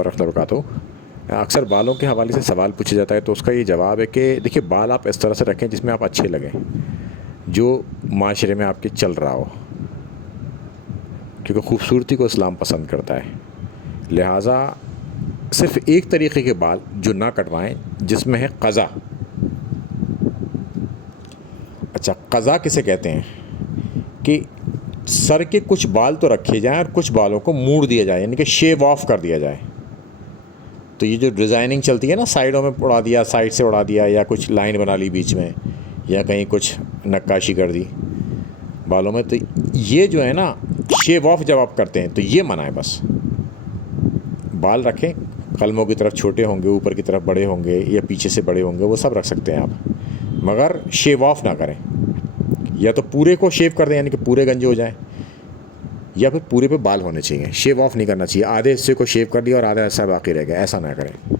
ورحمۃ اللہ وبرکاتہ۔ اکثر بالوں کے حوالے سے سوال پوچھا جاتا ہے، تو اس کا یہ جواب ہے کہ دیکھیے بال آپ اس طرح سے رکھیں جس میں آپ اچھے لگیں، جو معاشرے میں آپ کے چل رہا ہو، کیونکہ خوبصورتی کو اسلام پسند کرتا ہے۔ لہٰذا صرف ایک طریقے کے بال جو نہ کٹوائیں، جس میں ہے قضا۔ اچھا، قضا کسے کہتے ہیں؟ کہ سر کے کچھ بال تو رکھے جائیں اور کچھ بالوں کو موڑ دیا جائے، یعنی کہ شیو آف کر دیا جائے۔ تو یہ جو ڈیزائننگ چلتی ہے نا، سائڈوں میں اڑا دیا، سائڈ سے اڑا دیا، یا کچھ لائن بنا لی بیچ میں، یا کہیں کچھ نقاشی کر دی بالوں میں، تو یہ جو ہے نا شیو آف جب آپ کرتے ہیں تو یہ منع ہے۔ بس بال رکھیں، قلموں کی طرف چھوٹے ہوں گے، اوپر کی طرف بڑے ہوں گے، یا پیچھے سے بڑے ہوں گے، وہ سب رکھ سکتے ہیں آپ، مگر شیو آف نہ کریں۔ یا تو پورے کو شیو کر دیں، یعنی کہ پورے گنجے ہو جائیں، یا پھر پورے پہ بال ہونے چاہیے، شیو آف نہیں کرنا چاہیے۔ آدھے حصے کو شیو کر دیا اور آدھا حصہ باقی رہ گیا، ایسا نہ کریں۔